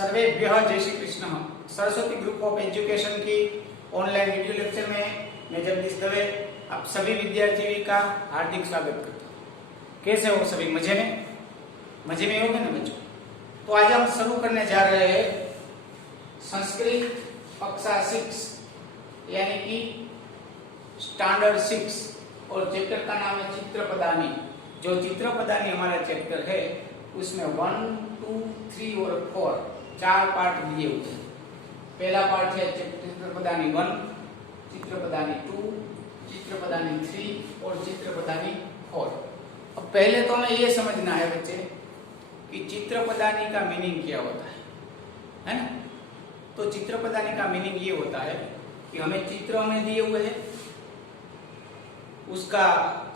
सर्वेभ्यः जय Shri Krishna. Saraswati group of education की ऑनलाइन वीडियो लेक्चर में मैं जगदीश दवे आप सभी विद्यार्थियों का हार्दिक स्वागत करता हूँ। कैसे हो सभी? मजे में? मजे में होगे ना बच्चों? तो आज हम शुरू करने जा रहे हैं संस्कृत कक्षा 6 यानी कि स्टैंडर्ड 6 और चैप्टर का नाम है चित्रपदानी। जो चित्रपदानी हमारा चैप्टर है उसमें 1, 2, 3 और 4 चार पार्ट दिए हुए हैं। पहला पार्ट है चित्रपदानी 1, चित्रपदानी 2, चित्रपदानी 3 और चित्रपदानी 4। अब पहले तो हमें ये समझना है बच्चे कि चित्रपदानी का मीनिंग क्या होता है ना? तो चित्रपदानी का मीनिंग ये होता है कि हमें चित्र हमें दिए हुए हैं, उसका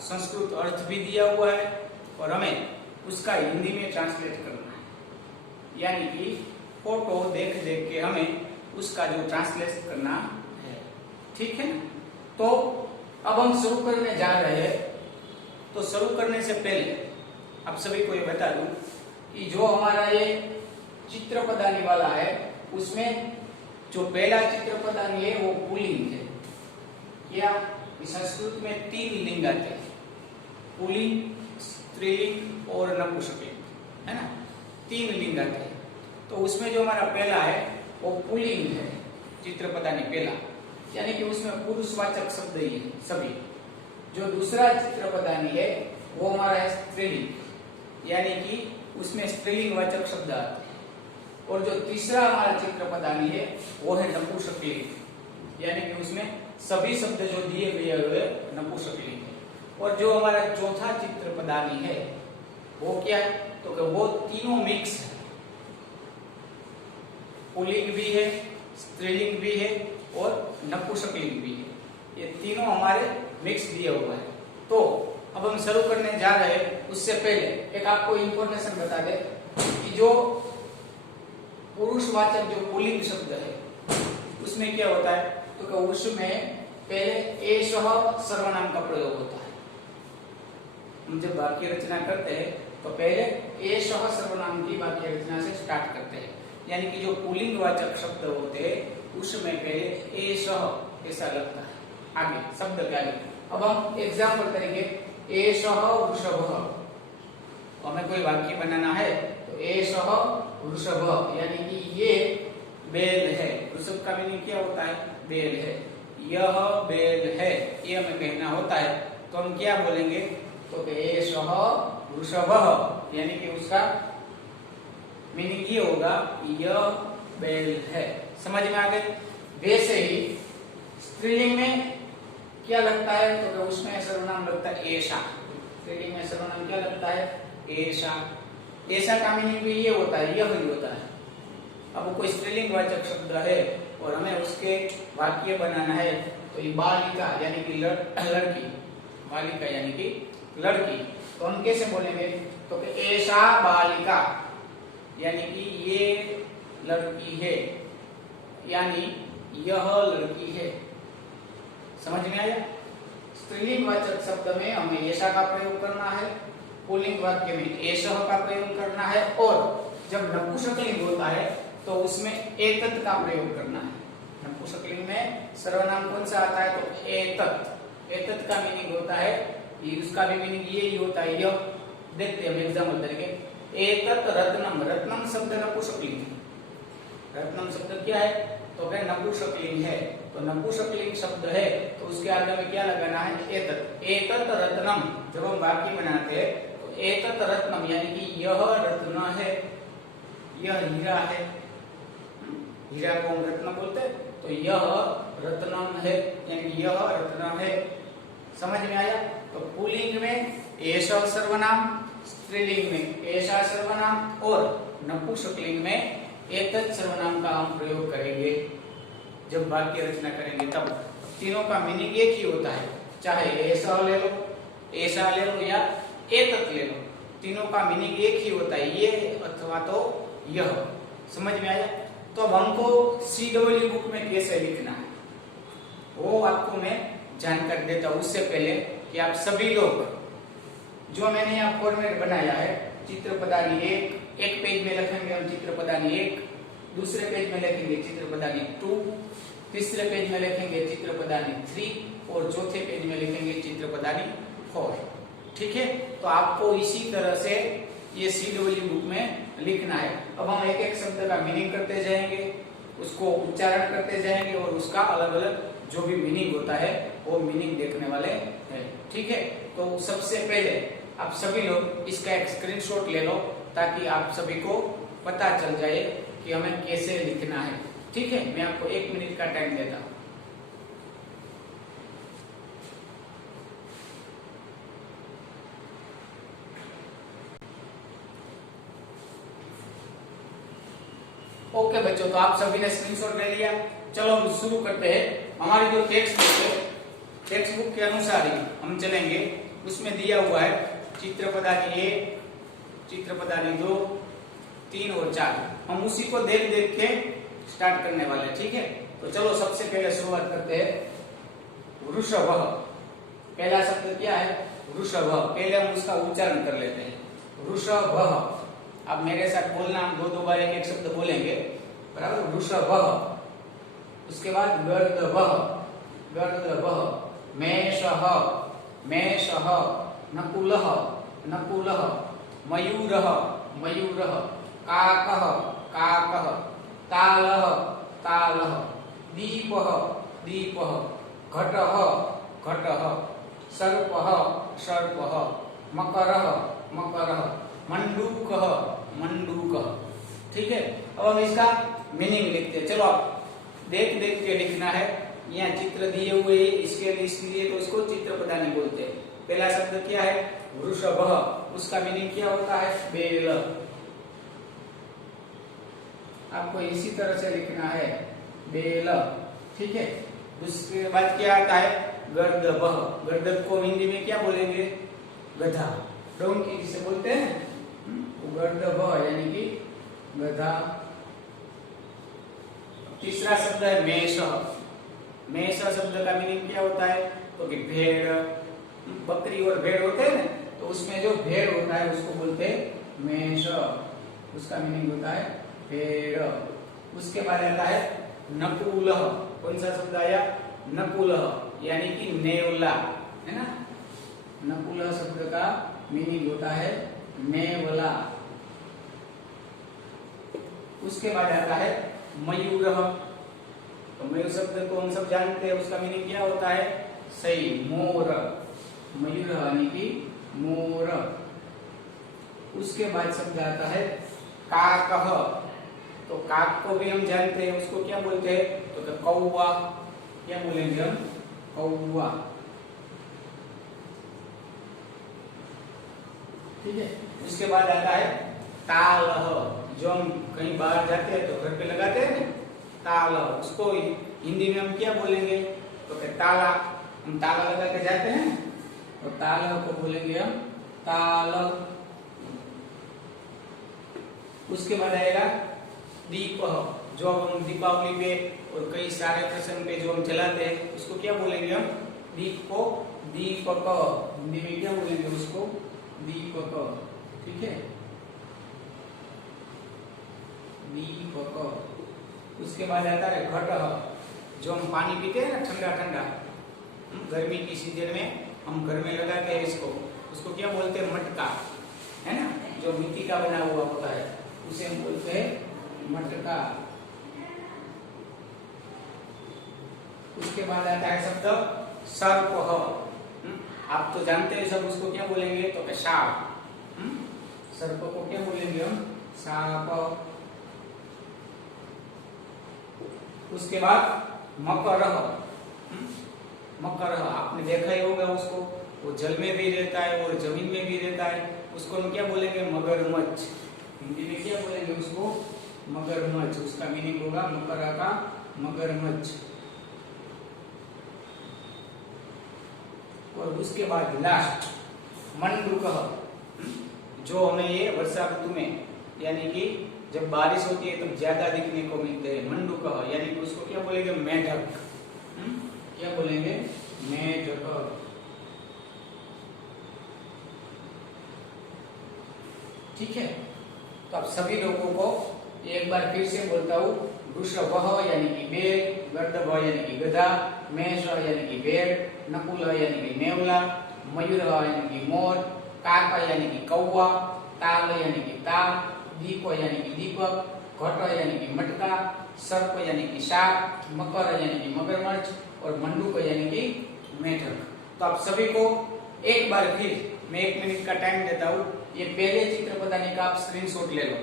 संस्कृत अर्थ भी दिया हुआ है और हमें उसका हिंदी में ट्रांसलेट करना है। यानी कि फोटो देख देख के हमें उसका जो ट्रांसलेट करना है, ठीक है ना? तो अब हम शुरू करने जा रहे हैं। तो शुरू करने से पहले आप सभी को ये बता दूं कि जो हमारा ये चित्रपदानी वाला है उसमें जो पहला चित्रपदानी है वो पुल्लिंग है। क्या? संस्कृत में 3 लिंग आते हैं, पुल्लिंग, स्त्रीलिंग और नपुंसकलिंग, है ना? 3 लिंग आते हैं। तो उसमें जो हमारा पहला है वो पुल्लिंग है, चित्रपदानी पहला, यानी कि उसमें पुरुषवाचक शब्द ही है सभी। जो दूसरा चित्रपदानी है वो हमारा है स्त्रीलिंग, यानी कि उसमें स्त्रीलिंग वाचक शब्द आते हैं। और जो तीसरा हमारा चित्रपदानी है वो है नपुंसकलिंग, यानी कि उसमें सभी शब्द जो दिए गए हुए नपुंसकलिंग है। और जो हमारा चौथा चित्रपदानी है वो क्या है? तो वो तीनों मिक्स है, पुल्लिंग भी है, स्त्रीलिंग भी है और नपुंसकलिंग भी है। ये तीनों हमारे मिक्स दिया हुआ है। तो अब हम शुरू करने जा रहे हैं। उससे पहले एक आपको इंफॉर्मेशन बता दे कि जो पुरुषवाचक जो पुल्लिंग शब्द है उसमें क्या होता है? तो उसमें पहले एषः सर्वनाम का प्रयोग होता है। हम जब वाक्य रचना करते हैं तो पहले एषः सर्वनाम की वाक्य रचना से स्टार्ट करते हैं, यानी कि जो पुल्लिंग वाचक शब्द होते हैं उसमें पहले एषः ऐसा लगता है आगे शब्द के आगे। अब हम एग्जाम्पल करेंगे, एषः वृषभः। हमें कोई वाक्य बनाना है तो एषः वृषभः, यानी कि ये बैल है। वृषभ का मीनिंग क्या होता है? बैल है। यह बैल है, ये हमें कहना होता है। तो हम क्या बोलेंगे? तो एषः वृषभः, यानी कि उसका मीनिंग ये होगा यह बैल है। समझ में आ गए? वैसे ही स्त्रीलिंग में क्या लगता है? तो उसमें सर्वनाम लगता है एषा। स्त्रीलिंग में सर्वनाम क्या लगता है? एषा। एषा का मीनिंग भी ये होता है, यह ही होता है। अब कोई स्त्रीलिंग वाचक शब्द है और हमें उसके वाक्य बनाना है तो ये बालिका यानी कि लड़की, बालिका यानी कि लड़की, तो हम कैसे बोलेंगे? तो एषा बालिका, यानी कि ये लड़की है, यानी यह लड़की है। समझ में आया? स्त्रीलिंग वाचक शब्द में हमें एषा का प्रयोग करना है, पुल्लिंग वाक्य में एषः का प्रयोग करना है, और जब नपुंसकलिंग होता है तो उसमें एतत् का प्रयोग करना है। नपुंसकलिंग में सर्वनाम कौन सा आता है? तो एतत्। एतत् का मीनिंग होता है, उसका भी मीनिंग ये ही होता है यह। देखते हैं एग्जाम्पल तरीके, एतत् रत्नम। रत्नम शब्द नपुंसकलिंग है। रत्नम शब्द क्या है? तो फिर नपुंसकलिंग है। तो नपुंसकलिंग शब्द है तो उसके आगे में क्या लगाना है? एतत्। एतत् रत्नम जब हम वाक्य बनाते हैं तो एतत् रत्नम, यानी कि यह रत्न है, यह हीरा है। हीरा को हम रत्न बोलते हैं, तो यह रत्नम है, यानी कि यह रत्न है। समझ में आया? तो पुल्लिंग में एषः सर्वनाम, स्त्रीलिंग में एषा सर्वनाम और नपुंसकलिंग में एतत् सर्वनाम का हम प्रयोग करेंगे जब वाक्य रचना करेंगे। तब तीनों का मीनिंग एक ही होता है, चाहे एषः ले लो, ऐसा ले लो या एतत् ले लो, तीनों का मीनिंग एक ही होता है, ये अथवा तो यह। समझ में आया? तो अब हमको CW बुक में कैसे लिखना है वो आपको मैं जानकारी देता हूं। उससे पहले कि आप सभी लोग, जो मैंने यहाँ फॉर्मेट बनाया है चित्रपदानी 1, एक पेज में लिखेंगे हम चित्रपदानी 1, दूसरे पेज में लिखेंगे चित्रपदानी 2, तीसरे पेज में लिखेंगे चित्रपदानी 3 और चौथे पेज में लिखेंगे चित्रपदानी 4। ठीक है, तो आपको इसी तरह से ये CW बुक में लिखना है। अब हम एक एक शब्द का मीनिंग करते जाएंगे, उसको उच्चारण करते जाएंगे और उसका अलग अलग जो भी मीनिंग होता है वो मीनिंग देखने वाले हैं। ठीक है, तो सबसे पहले आप सभी लोग इसका एक स्क्रीनशॉट ले लो ताकि आप सभी को पता चल जाए कि हमें कैसे लिखना है। ठीक है, मैं आपको 1 मिनट का टाइम देता हूं। ओके बच्चों, तो आप सभी ने स्क्रीनशॉट ले लिया। चलो हम शुरू करते हैं। हमारी जो टेक्स्ट बुक है, टेक्स्ट बुक के अनुसार ही हम चलेंगे। उसमें दिया हुआ है चित्रपदानी 1, चित्रपदानी 2, 3 और 4। हम उसी को देख देख के स्टार्ट करने वाले हैं। ठीक है, तो चलो सबसे पहले शुरुआत करते हैं वृषभ। पहला शब्द क्या है? वृषभ। पहले हम उसका उच्चारण कर लेते हैं, वृषभ। अब मेरे साथ बोलना, हम दो बार एक एक शब्द बोलेंगे, बराबर। वृषभ, उसके बाद गर्दभ, गर्दभ, मेषः, मेषः, नकुलः, नकुलः, मयूरः, मयूरः, काकः, काकः, तालः, तालः, दीपः, दीपः, घटः, घटः, सर्पः, सर्पः, मकरः, मकरः, मंडूकः, मंडूकः। ठीक है, अब हम इसका मीनिंग लिखते हैं। चलो आप देख देख के लिखना है। यहाँ चित्र दिए हुए इसलिए तो इसको चित्रपदानी बोलते हैं। पहला शब्द क्या है? वृषभ। उसका मीनिंग क्या होता है? बेल। आपको इसी तरह से लिखना है, बेल। ठीक है, उसके बाद क्या आता है? गर्दभ। गर्दभ को हिंदी में क्या बोलेंगे? गधा, डोंकी जिसे बोलते हैं, गर्दभ यानी कि गधा। तीसरा शब्द है मेष। मेष शब्द का मीनिंग क्या होता है? तो कि भेड़, बकरी और भेड़ होते हैं ना, तो उसमें जो भेड़ होता है उसको बोलते हैं मेष। उसका मीनिंग होता है भेड़। उसके बाद आता है नकुल। कौन सा शब्द आया? नकुल, यानी कि नेवला, है ना। नकुल शब्द का मीनिंग होता है नेवला। उसके बाद आता है मयूर। तो मयूर शब्द को हम सब जानते हैं, उसका मीनिंग क्या होता है? सही, मोर। मयूर यानी कि मोर। उसके बाद शब्द आता है काकः। तो काक को भी हम जानते हैं, उसको क्या बोलते हैं? तो कौवा। क्या बोलेंगे हम? कौवा। ठीक है, उसके बाद आता है तालः। जो हम कहीं बाहर जाते हैं तो घर पे लगाते हैं ना, ताला। उसको हिंदी में हम क्या बोलेंगे? तो ताला। हम ताला लगा के जाते हैं तो ताला को बोलेंगे हम ताल। उसके बाद आएगा दीप। जो हम दीपावली पे और कई सारे प्रसंग पे जो हम जलाते हैं उसको क्या बोलेंगे हम? दीप को दीपक। हिंदी में क्या बोलेंगे उसको? दीपक। ठीक है, दीपक। उसके बाद आता है घट। जो हम पानी पीते हैं ना, ठंडा ठंडा, गर्मी की सीजन में हम घर में लगाते हैं इसको, उसको क्या बोलते हैं? मटका, है ना। जो मिट्टी का बना हुआ होता है उसे हम बोलते हैं मटका। उसके बाद आता है शब्द सर्प। आप तो जानते हैं सब, उसको क्या बोलेंगे? तो साप। सर्प को क्या बोलेंगे हम? साप। उसके बाद मकर। मकर आपने देखा ही होगा उसको, वो जल में भी रहता है और जमीन में भी रहता है। उसको हम क्या बोलेंगे? मगरमच्छ। हिंदी में क्या बोलेंगे उसको? मगरमच्छ। उसका मीनिंग होगा मकर का मगरमच्छ। और उसके बाद लास्ट मंडूकः। जो हमें ये वर्षा ऋतु में, यानी कि जब बारिश होती है तो ज्यादा दिखने को मिलते हैं, मंडूकः। यानी कि उसको क्या बोलेंगे? मेढक। क्या बोलेंगे? मेढक। ठीक है, तो आप सभी लोगों को एक बार फिर से बोलता हूँ। वृषभः यानी कि बैल, गर्दभः यानी कि गधा, मेषः यानी कि भेड़, नकुलः यानी कि नेवला, मयूरः यानी कि मोर, काकः यानी कि कौवा, ताल यानी कि ताल, दीप यानी कि दीपक, घट यानी कि मटका, सर्प यानी कि सांप, मकर यानी कि मगरमच्छ और मंडूक यानी कि मेढक। तो आप सभी को एक बार फिर मैं 1 मिनट का टाइम देता हूँ। ये पहले चित्र पदानी का आप स्क्रीनशॉट ले लो,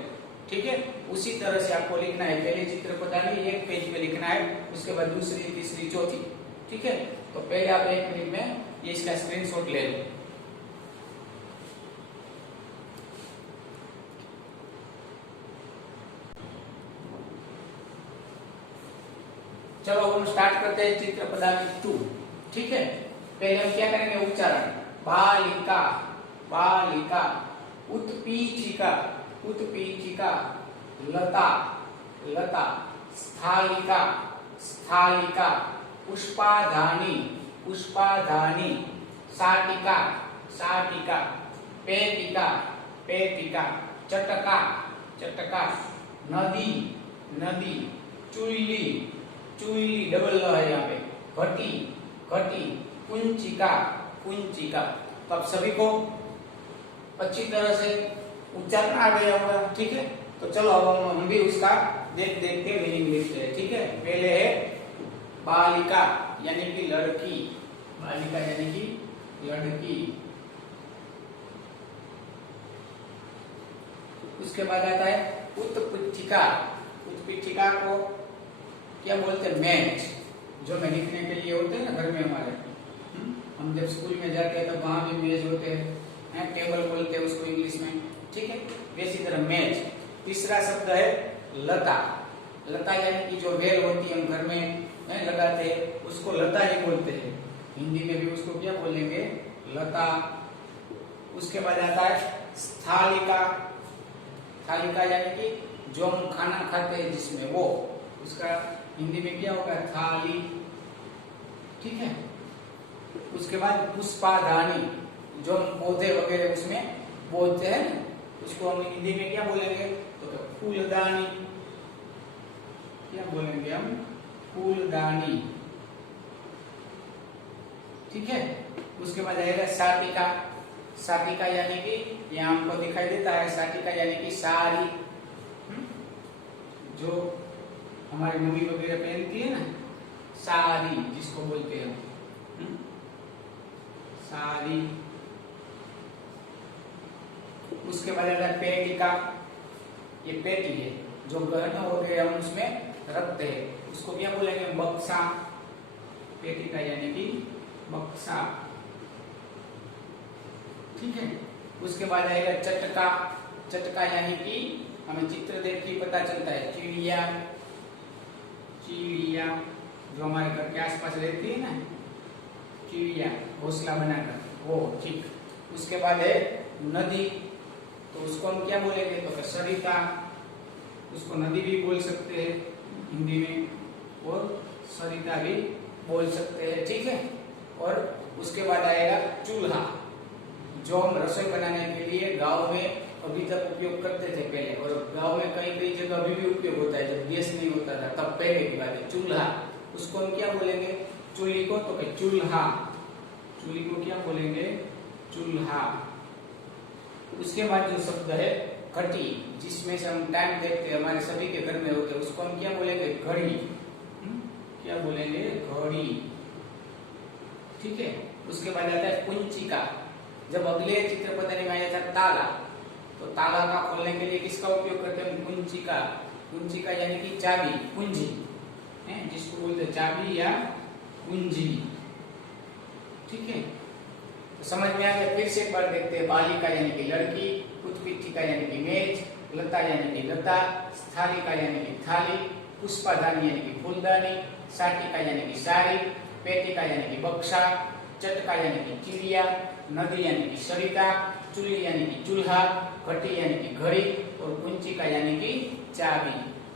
ठीक है। उसी तरह से आपको लिखना है। पहले चित्र पदानी एक पेज पे लिखना है, उसके बाद दूसरी, तीसरी, चौथी, ठीक है। तो पहले आप 1 मिनट में ये इसका स्क्रीनशॉट ले लो। चलो हम स्टार्ट करते हैं चित्र पदानी 2, ठीक है। पहले हम क्या करेंगे, उच्चारण। बालिका, बालिका, उत्पीठिका, उत्पीठिका, लता, लता, स्थालिका, स्थालिका, पुष्पाधानी, पुष्पाधानी, शाटिका, शाटिका, पेटिका, पेटिका, चटका, चटका, नदी, नदी, चुल्ली, चुल्ली, डबल ल है यहाँ पे, घटी, घटी, कुंचिका, कुंचिका। तो आप सभी को अच्छी तरह से उच्चारण आ गया होगा, ठीक है। तो चलो अब हम भी उसका देख देख के मीनिंग लिखते हैं, ठीक है। पहले है बालिका यानी कि लड़की, बालिका यानी कि लड़की। उसके बाद आता है उत्पीठिका। उत्पीठिका को क्या बोलते हैं, मेज, जो में लिखने के लिए होते हैं ना घर में हमारे। हम जब स्कूल में जाते हैं तो वहां भी मेज होते हैं, टेबल बोलते हैं उसको इंग्लिश में, ठीक है। इसी तरह मेज। तीसरा शब्द है लता। लता यानी कि जो बेल होती है हम घर में लगाते हैं, उसको लता ही बोलते हैं। हिंदी में भी उसको क्या बोलेंगे, लता। उसके बाद आता है स्थालिका। थालिका यानी कि जो हम खाना खाते हैं जिसमें, वो उसका हिंदी में क्या होगा, थाली, ठीक है। उसके बाद पुष्पाधानी, जो हम पौधे वगैरह उसमें बोलते हैं, उसको हम हिंदी में क्या बोलेंगे, तो फूलदानी, क्या बोलेंगे हम, फूलदानी, ठीक है। उसके बाद आएगा शाटिका। शाटिका यानी कि यहाँ हमको दिखाई देता है, शाटिका यानी कि साड़ी, जो हमारी मम्मी वगैरह पहनती है ना, साड़ी जिसको बोलते हैं, साड़ी। उसके बाद आता है पेटिका। ये पेटी है, जो गहना वगैरह हम उसमें रखते हैं, उसको क्या बोलेंगे, बक्सा। पेटिका यानी कि बक्सा, ठीक है। उसके बाद आएगा चटका। चटका यानी कि हमें चित्र देख के पता चलता है, चिड़िया, चिड़िया जो हमारे घर के आसपास रहती है ना, चिड़िया घोंसला बनाकर, वो, ठीक। उसके बाद है नदी। तो उसको हम क्या बोलेंगे, तो सरिता। उसको नदी भी बोल सकते हैं हिंदी में, और सरिता भी बोल सकते हैं, ठीक है। और उसके बाद आएगा चूल्हा, जो हम रसोई बनाने के लिए गांव में अभी तक उपयोग करते थे पहले, और गांव में कई कई जगह अभी भी उपयोग होता है। जब गैस नहीं होता था तब पहले की बात है, चूल्हा। उसको हम क्या बोलेंगे, चूल्ही को, तो चूल्हा। चूल्ही को क्या बोलेंगे, चूल्हा। उसके बाद जो शब्द है घटी, जिसमें से हम टाइम देखते हैं, हमारे सभी के घर में होते हैं, उसको हम क्या बोलेंगे, घड़ी। क्या बोलेंगे, घड़ी, ठीक है। उसके बाद आता है कुंचिका। जब अगले चित्र पदानी में आया था ताला, तो ताला का खोलने के लिए किसका उपयोग करते हैं, कुंचिका। कुंचिका यानी कि चाबी, कुंजी, जिसको बोलते हैं चाबी या कुंजी, ठीक है। तो समझ में आ गया। फिर से एक बार देखते हैं। बालिका यानी कि लड़की, उत्पीठिका यानी कि मेज, लता यानी कि लता, स्थालिका यानी कि थाली, पुष्पाधानी यानी कि फूलदानी, शाटिका यानी कि साड़ी, पेटिका यानी कि बक्सा, चटका यानी कि चिड़िया, नदी यानी कि सरिता, चूल्ही यानी कि चूल्हा, घटी यानी कि घड़ी, और कुंचिका यानी कि चाबी,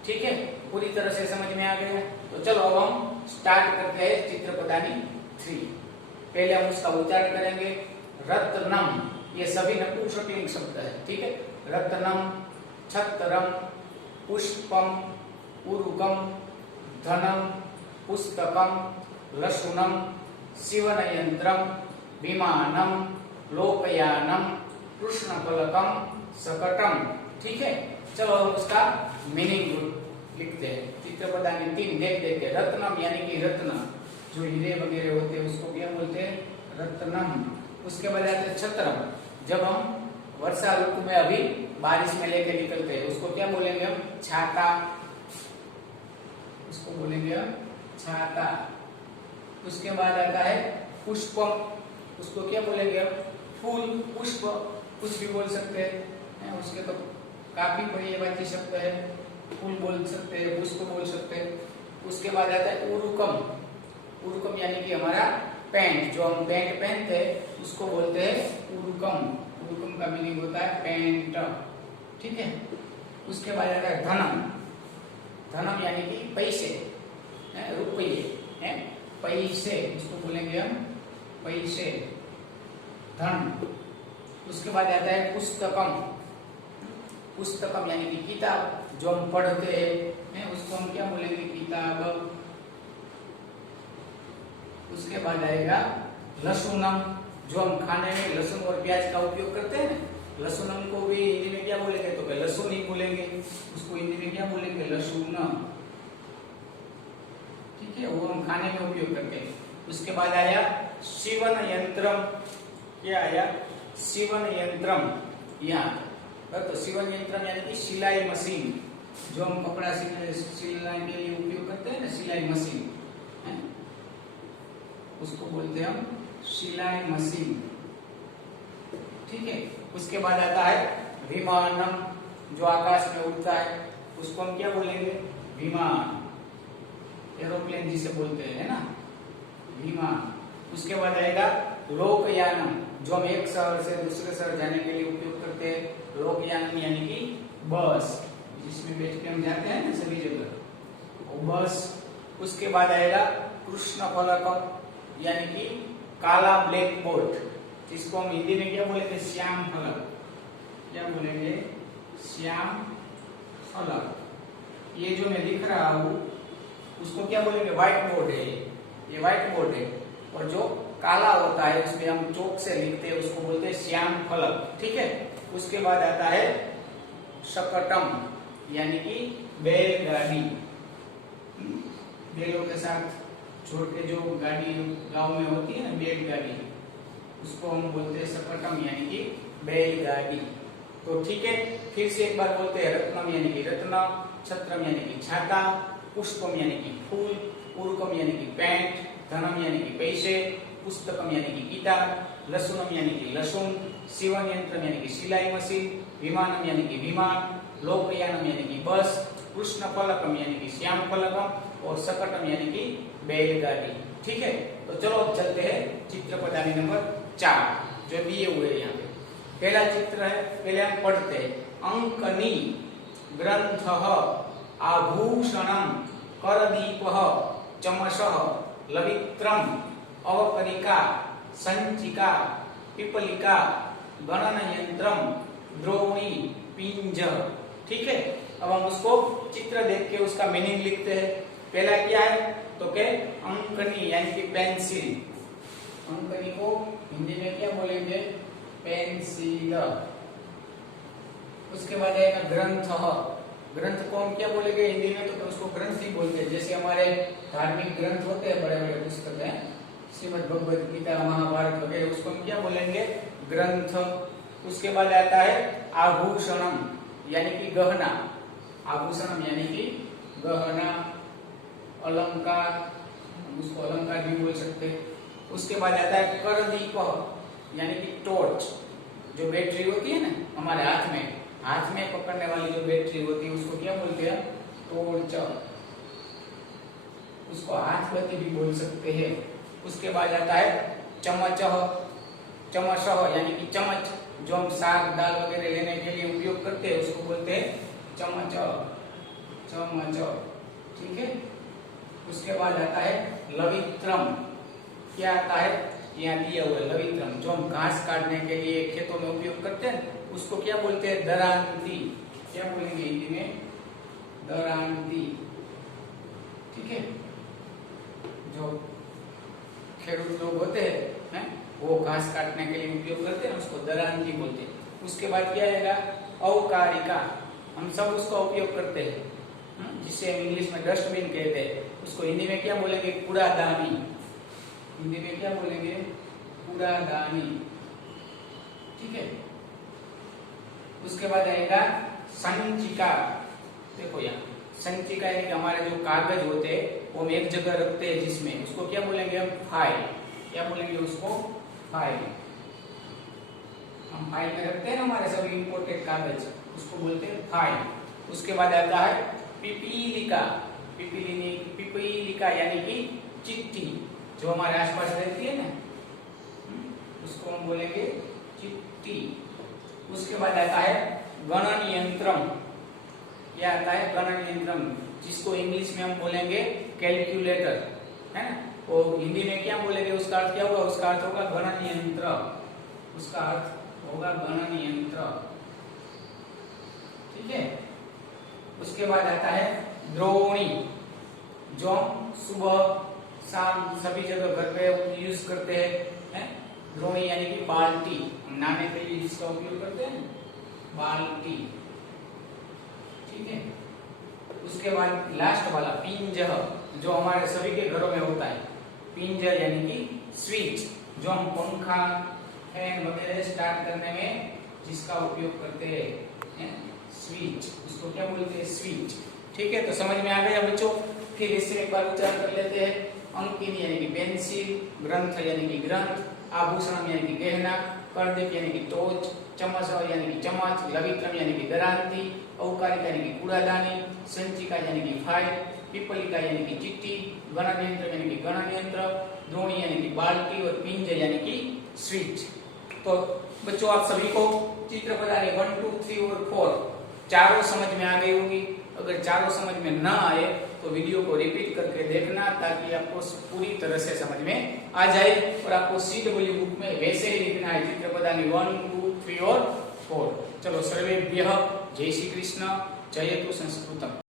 ठीक है। पूरी तरह से समझ में आ गया। तो चलो अब हम स्टार्ट करते हैं चित्र पदानी 3। पहले हम उसका उच्चारण करेंगे। रत्नम, ये सभी नपुंसकलिंग शब्द है, ठीक है। रत्नम, छत्रम, पुष्पम, उरुकम, धनम, पुस्तकम, लशुनम, सीवनयंत्रम, विमानम, लोकयानम, कृष्णफलकम, सकटम। ठीक है, चलो हम उसका मीनिंग लिखते हैं। चित्रपटानी 3 देख देख के। रत्नम यानी कि रत्न, जो हीरे वगैरह होते हैं उसको क्या बोलते हैं? रत्नम। उसके बाद आते हैं छत्रम, जब हम वर्षा ऋतु में अभी बारिश में लेके निकलते हैं उसको क्या बोलेंगे हम? छाता। उसको बोलेंगे हम छाता। उसके बाद आता है पुष्पम, उसको क्या बोलेंगे हम? फूल, पुष्प, कुछ भी बोल सकते हैं, उसके तो काफी पर्यायवाची शब्द है। फूल बोल सकते हैं, पुष्प बोल सकते हैं। उसके बाद आता है उरुकम। उरुकम यानी कि हमारा पैंट, जो हम पैंट पहनते हैं उसको बोलते हैं उरुकम। उरुकम का मीनिंग होता है पैंट। ठीक है, उसके बाद आता है धनम। धनम यानी कि पैसे, रुपये, पैसे, उसको बोलेंगे हम पैसे, धन। उसके बाद आता है पुस्तकम। पुस्तकम यानी कि किताब, जो हम पढ़ते हैं उसको हम क्या बोलेंगे? किताब। उसके बाद आएगा लशुनम, जो हम खाने में लहसुन और प्याज का उपयोग करते हैं ना, लशुनम को भी हिंदी में क्या बोलेंगे? तो लहसुन ही बोलेंगे। उसको हिंदी में क्या बोलेंगे? लशुन। ठीक है, वो हम खाने में उपयोग करते हैं। उसके बाद आया सीवन यंत्रम। क्या आया? सीवन यंत्रम। यहाँ तो सीवन यंत्रम यानी कि सिलाई मशीन, जो हम कपड़ा सिलाई के लिए उपयोग करते हैं ना, सिलाई मशीन, उसको बोलते हैं हम सिलाई मशीन। ठीक है, उसके बाद आता है विमानम, जो आकाश में उड़ता है उसको हम क्या बोलेंगे? विमान। एरोप्लेन जिसे बोलते हैं ना, विमान। उसके बाद आएगा लोकयानम, जो हम एक शहर से दूसरे शहर जाने के लिए उपयोग करते हैं। लोकयानम यानी कि बस, जिसमें बैठ के हम जाते हैं ना सभी जगह, वो बस। उसके बाद आएगा कृष्णफलकम, यानी कि काला ब्लैक बोर्ड, जिसको हम हिंदी में क्या बोलेंगे? श्याम फलक। क्या बोलेंगे? श्याम फलक। ये जो मैं लिख रहा हूँ उसको क्या बोलेंगे? व्हाइट बोर्ड है, ये व्हाइट बोर्ड है। और जो काला होता है उसमें हम चौक से लिखते हैं, उसको बोलते हैं श्याम फलक। ठीक है, उसके बाद आता है शकटम, यानी कि बैलगाड़ी। बैलों के साथ छोटे जो गाड़ी गांव में होती है ना, बैलगाड़ी, उसको हम बोलते हैं शकटम, यानी कि बैलगाड़ी। तो ठीक है, फिर से एक बार बोलते हैं रत्नम यानी कि रत्न, छत्रम यानी कि छाता, पुष्पम यानी कि फूल, उरुकम यानी कि पैंट, धनम यानी कि पैसे, पुस्तकम यानी कि किताब, लशुनम यानी कि लहसुन, सीवन यंत्रम यानी कि सिलाई मशीन, विमानम यानी कि विमान, लोकयानम यानी कि बस, कृष्णफलकम यानी कि श्याम फलकम, और सकटम यानी कि बैलगाड़ी। ठीक है, तो चलो अब चलते हैं चित्रपटानी नंबर 4 जो दिए हुए हैं यहाँ पे। पहला चित्र है, पहले हम पढ़ते हैं। अंकनी, ग्रंथः, आभूषणम, करदीपः, चमसः, लवित्रम, अवकरिका, संचिका, पिपलिका, गणन यंत्रम, द्रोणी, पिंज। ठीक है, अब हम उसको चित्र देख के उसका मीनिंग लिखते हैं। पहला क्या है? तो के अंकनी यानी कि पेंसिल। अंकनी को हिंदी में क्या बोलेंगे? पेंसिल। उसके बाद आएगा ग्रंथ। ग्रंथ को हम क्या बोलेंगे हिंदी में? तो उसको ग्रंथ ही बोलते हैं। जैसे हमारे धार्मिक ग्रंथ होते हैं, बड़े बड़े पुस्तक हैं, श्रीमद् भगवद गीता, महाभारत वगैरह, उसको हम क्या बोलेंगे? ग्रंथ। उसके बाद आता है आभूषणम, यानी कि गहना। आभूषणम यानी कि गहना, अलंकार, उसको अलंकार भी बोल सकते हैं। उसके बाद आता है करदीप, यानी कि टॉर्च। जो बैटरी होती है ना हमारे हाथ में पकड़ने वाली जो बैटरी होती है उसको क्या बोलते हैं? टॉर्च। उसको हाथ बत्ती भी बोल सकते हैं। उसके बाद आता है चमच। चमच यानी कि चम्मच, जो हम साग दाल वगैरह लेने के लिए उपयोग करते हैं उसको बोलते हैं चमच। चमच। ठीक है, उसके बाद आता है लवित्रम। क्या आता है? यहाँ दिया हुआ लवित्रम, जो हम घास काटने के लिए खेतों में उपयोग करते हैं उसको क्या बोलते हैं? दरांती। क्या बोलेंगे हिंदी में? दरांती। ठीक है, जो खेडूत लोग होते हैं वो घास काटने के लिए उपयोग करते हैं, उसको दरांती बोलते हैं। उसके बाद क्या आएगा, अवकारिका, हम सब उसका उपयोग करते हैं, जिसे हम इंग्लिश में डस्टबिन कहते हैं। उसको हिंदी में क्या बोलेंगे, कूड़ादानी। हिंदी में क्या बोलेंगे, कूड़ादानी। ठीक है, उसके बाद आएगा संचिका। देखो यहाँ संचिका यानी कि हमारे जो कागज होते हैं वो हम एक जगह रखते हैं, जिसमें उसको क्या बोलेंगे हम, फाइल। क्या बोलेंगे उसको, फाइल। हम फाइल में रखते हैं ना हमारे सभी इंपोर्टेड कागज, उसको बोलते हैं फाइल। उसके बाद आता है पिपीलिका। पिपीलिका यानी कि चिट्ठी, जो हमारे आसपास रहती है ना, उसको हम बोलेंगे चिट्ठी। उसके बाद आता है गणन यंत्रम। यह आता है गणन यंत्रम, जिसको इंग्लिश में हम बोलेंगे कैलकुलेटर, है ना। और हिंदी में क्या बोलेंगे, उसका अर्थ क्या होगा, उसका अर्थ होगा गणन यंत्र। उसका अर्थ होगा गणन यंत्र। ठीक है, उसके बाद आता है द्रोणी, जो हम सुबह शाम सभी जगह घर पे यूज करते हैं। द्रोणी यानी कि बाल्टी, हम नहाने के लिए जिसका उपयोग करते हैं, बाल्टी। ठीक है, उसके बाद लास्ट वाला पिंजर, जो हमारे सभी के घरों में होता है। पिंजर यानी कि स्विच, जो हम पंखा फैन वगैरह स्टार्ट करने में जिसका उपयोग करते हैं, स्विच, उसको क्या बोलते हैं, स्विच। ठीक है, तो समझ में आ गया बच्चों। फिर इससे एक बार उच्चारण कर लेते हैं। अंकिनी यानी कि पेंसिल, ग्रंथ यानी कि ग्रंथ, आभूषण यानी कि गहना, कर्दक यानी कि टोच, चम्मच यानी कि चम्मच, लवित्रम यानी कि दरांती, अवकारिका यानी कि कूड़ादानी, संचिका यानी कि फाइल, पिपलिका यानी कि चिट्ठी, गणन यंत्र यानी कि गणन यंत्र, द्रोणी यानी कि बाल्टी और पिंजर यानी कि स्विच। तो बच्चों आप सभी को चित्र बताने 1, 2, 3 और 4 चारों समझ में आ गई होगी। अगर चारों समझ में ना आए तो वीडियो को रिपीट करके देखना, ताकि आपको पूरी तरह से समझ में आ जाए। और आपको CW बुक में वैसे ही लिखना है चित्र बताने 1, 2, 3 और 4। चलो सर्वेभ्यः जय श्री कृष्ण, जयतु संस्कृतम।